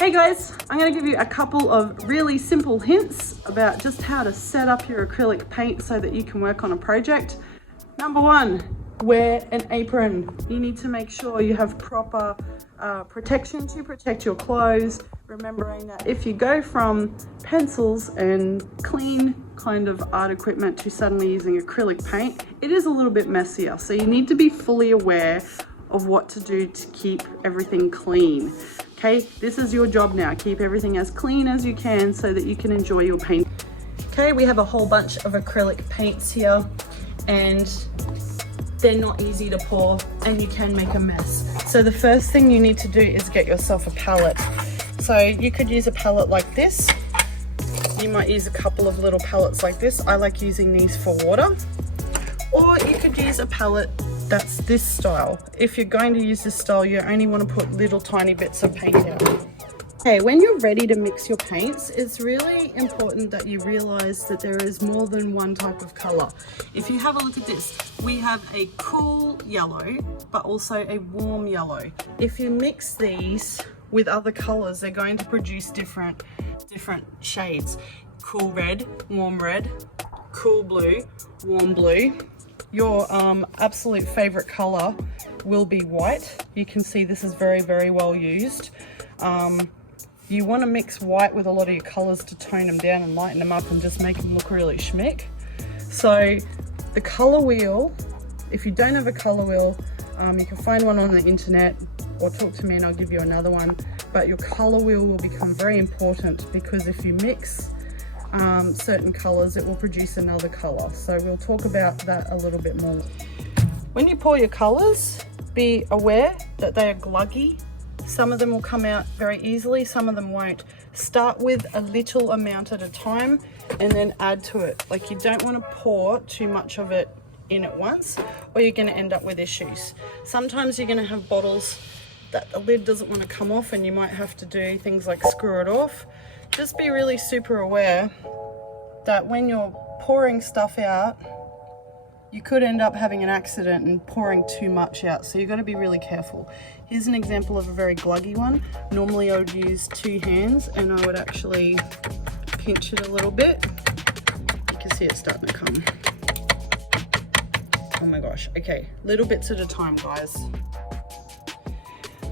Hey guys, I'm going to give you a couple of really simple hints about just how to set up your acrylic paint so that you can work on a project. Number one, wear an apron. You need to make sure you have proper protection to protect your clothes, remembering that if you go from pencils and clean kind of art equipment to suddenly using acrylic paint, it is a little bit messier. So you need to be fully aware of what to do to keep everything clean. Okay, this is your job now. Keep everything as clean as you can so that you can enjoy your paint. Okay, we have a whole bunch of acrylic paints here and they're not easy to pour and you can make a mess. So the first thing you need to do is get yourself a palette. So you could use a palette like this. You might use a couple of little palettes like this. I like using these for water. Or you could use a palette that's this style. If you're going to use this style, you only want to put little tiny bits of paint out. Okay, when you're ready to mix your paints, it's really important that you realize that there is more than one type of color. If you have a look at this, we have a cool yellow, but also a warm yellow. If you mix these with other colors, they're going to produce different shades. Cool red, cool blue, warm blue. Your absolute favorite color will be white. You can see this is very, very well used. You want to mix white with a lot of your colors to tone them down and lighten them up and just make them look really schmick. So the color wheel, if you don't have a color wheel, you can find one on the internet or talk to me and I'll give you another one. But your color wheel will become very important because if you mix certain colors, it will produce another color. So we'll talk about that a little bit more. When you pour your colors, be aware that they are gluggy. Some of them will come out very easily, some of them won't. Start with a little amount at a time and then add to it. Like, you don't want to pour too much of it in at once or you're going to end up with issues. Sometimes you're going to have bottles that the lid doesn't want to come off and you might have to do things like screw it off. Just be really super aware that when you're pouring stuff out, you could end up having an accident and pouring too much out. So you've got to be really careful. Here's an example of a very gluggy one. Normally I would use 2 hands and I would actually pinch it a little bit. You can see it's starting to come. Oh my gosh. Okay, little bits at a time, guys.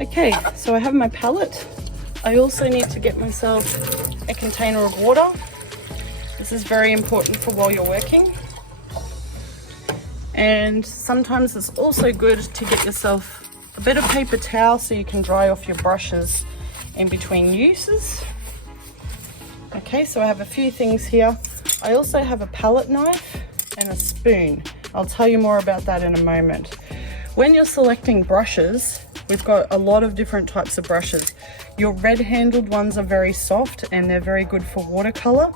Okay, so I have my palette. I also need to get myself a container of water. This is very important for while you're working. And sometimes it's also good to get yourself a bit of paper towel so you can dry off your brushes in between uses. Okay, so I have a few things here. I also have a palette knife and a spoon. I'll tell you more about that in a moment. When you're selecting brushes, we've got a lot of different types of brushes. Your red-handled ones are very soft and they're very good for watercolor.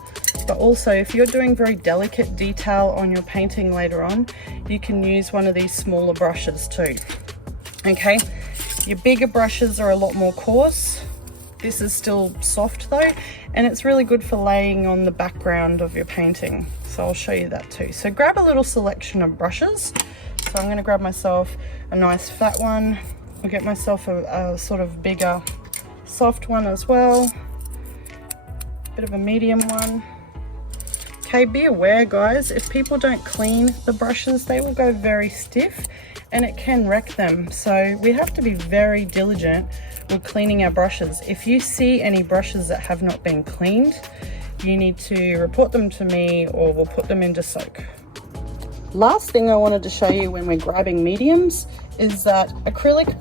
But also, if you're doing very delicate detail on your painting later on, you can use one of these smaller brushes too. Okay, your bigger brushes are a lot more coarse. This is still soft though, and it's really good for laying on the background of your painting. So I'll show you that too. So grab a little selection of brushes. So I'm going to grab myself a nice fat one. I'll get myself a sort of bigger soft one as well. Bit of a medium one. Okay, be aware guys, if people don't clean the brushes, they will go very stiff and it can wreck them. So we have to be very diligent with cleaning our brushes. If you see any brushes that have not been cleaned, you need to report them to me or we'll put them into soak. Last thing I wanted to show you when we're grabbing mediums is that acrylic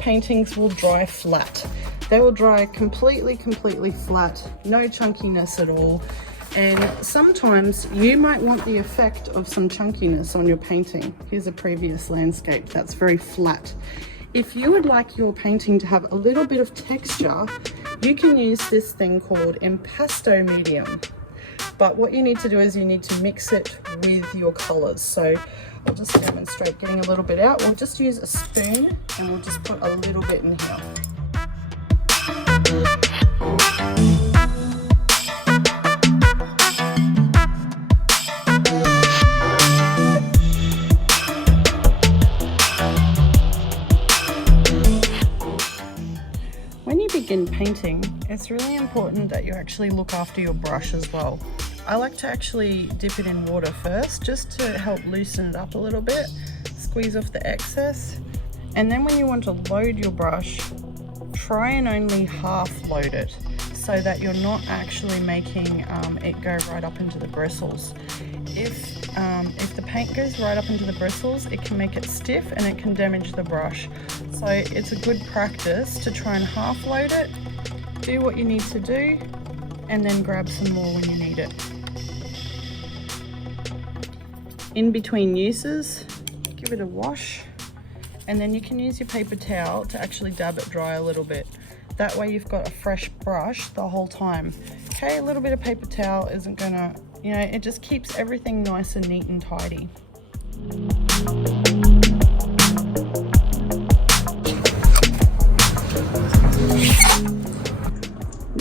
paintings will dry flat. They will dry completely flat, no chunkiness at all. And sometimes you might want the effect of some chunkiness on your painting. Here's a previous landscape that's very flat. If you would like your painting to have a little bit of texture, you can use this thing called impasto medium. But what you need to do is you need to mix it with your colors. So I'll just demonstrate getting a little bit out. We'll just use a spoon and we'll just put a little bit in here. begin painting, it's really important that you actually look after your brush as well. I like to actually dip it in water first, just to help loosen it up a little bit, squeeze off the excess. And then when you want to load your brush, try and only half load it, so that you're not actually making it go right up into the bristles. If the paint goes right up into the bristles, it can make it stiff and it can damage the brush. So it's a good practice to try and half load it, do what you need to do, and then grab some more when you need it. In between uses, give it a wash, and then you can use your paper towel to actually dab it dry a little bit. That way you've got a fresh brush the whole time. Okay, a little bit of paper towel isn't gonna, you know, it just keeps everything nice and neat and tidy.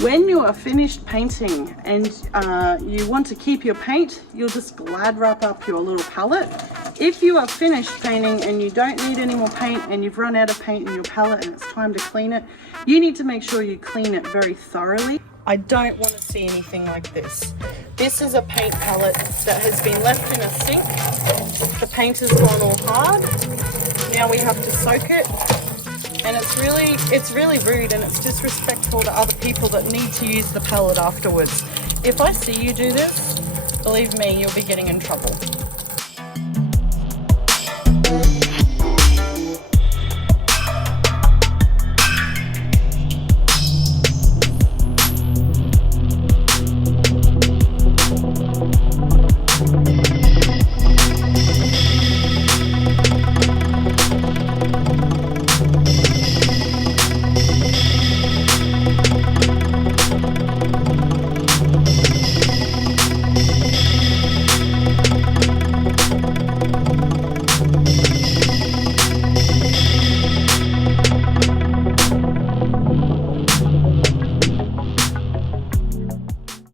When you are finished painting and you want to keep your paint, you'll just glad wrap up your little palette. If you are finished painting and you don't need any more paint and you've run out of paint in your palette and it's time to clean it, you need to make sure you clean it very thoroughly. I don't want to see anything like this. This is a paint palette that has been left in a sink. The paint has gone all hard. Now we have to soak it. And it's really rude and it's disrespectful to other people that need to use the palette afterwards. If I see you do this, believe me, you'll be getting in trouble.